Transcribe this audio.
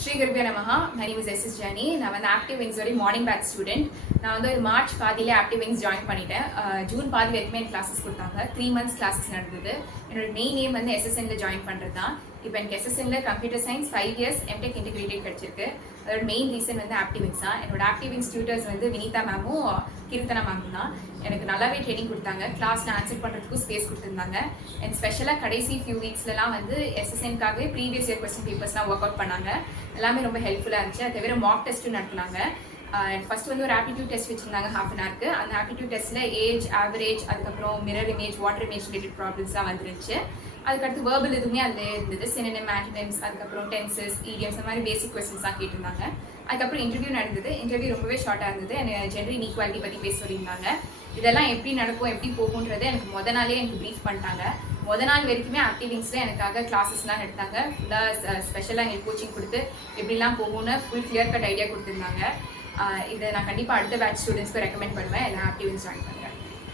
Shri Gurubhyo Namaha. My name is SS Jani. I'm an Active Wings morning batch student. நான் வந்து March பாதியில active wings join பண்ணிட்டேன். June பாதி வரைக்குமே classes கொடுத்தாங்க. 3 months கிளாஸஸ் நடந்தது. என்னோட மெயின் நேம் வந்து SSNல ஜாயின் பண்ணுறது தான். இப்போ எனக்கு SSNல computer science 5 years MTech integrated கிடைச்சிருக்கு. அதோட மெயின் ரீசன் வந்து ஆக்டிவ் விங்ஸ் தான். என்னோட ஆக்டிவ் விங்ஸ் டியூட்டர்ஸ் வந்து வினிதா மேமும் கீர்த்தனா மேமும் தான். எனக்கு நல்லாவே ட்ரைனிங் கொடுத்தாங்க. கிளாஸில் ஆன்சர் பண்ணுறதுக்கும் ஸ்பேஸ் கொடுத்துருந்தாங்க. அண்ட் ஸ்பெஷலாக கடைசி ஃபியூ வீக்ஸ்லாம் வந்து SSNக்காகவே ப்ரீவியஸ் இயர் கொஸ்டின் பேப்பர்ஸ்லாம் ஒர்க் அவுட் பண்ணாங்க. எல்லாமே ரொம்ப ஹெல்ப்ஃபுல்லாக இருந்துச்சு. அது தவிர மாக் டெஸ்ட்டும் நடத்தினாங்க. ஃபர்ஸ்ட் வந்து ஒரு ஆப்டிடியூட் டெஸ்ட் வச்சிருந்தாங்க ஹாஃப் அன் ஹவருக்கு. அந்த ஆப்டிடியூட் டெஸ்ட்டில் ஏஜ், ஆவரேஜ், அதுக்கப்புறம் mirror image, water image related ப்ராப்ளம்ஸ்லாம் வந்துருந்துச்சு. அதுக்கடுத்து வேர்பல் எதுவுமே அதில் இருந்தது. சினோனிம், ஆன்டனிம்ஸ், அதுக்கப்புறம் டென்சஸ், ஈடியம்ஸ், அந்த மாதிரி பேசிக் கொஸ்டின்ஸ் தான் கேட்டிருந்தாங்க. அதுக்கப்புறம் இன்டர்வியூ நடந்தது. இன்டர்வியூ ரொம்பவே ஷார்ட்டாக இருந்தது. எனக்கு ஜெண்டர் இன்இக்வாலிட்டி பற்றி பேச சொல்லியிருந்தாங்க. இதெல்லாம் எப்படி நடக்கும், எப்படி போகுன்றது எனக்கு நாளே எனக்கு ப்ரீஃப் பண்ணிட்டாங்க. நாள் வரைக்குமே ஆக்டிவ் விங்ஸில் எனக்காக கிளாஸஸ்லாம் எடுத்தாங்க. ஃபுல்லாக ஸ்பெஷலாக எங்களுக்கு கோச்சிங் கொடுத்து எப்படிலாம் போகும்னு ஃபுல் கிளியர் கட் ஐடியா கொடுத்துருந்தாங்க. இதை நான் கண்டிப்பாக அடுத்த பேட்ச் ஸ்டூடெண்ட்ஸ்க்கு ரெக்கமெண்ட் பண்ணுவேன். எல்லாம் ஆக்டிவ் விங்ஸ் ஜாயின் பண்ணுறேன்.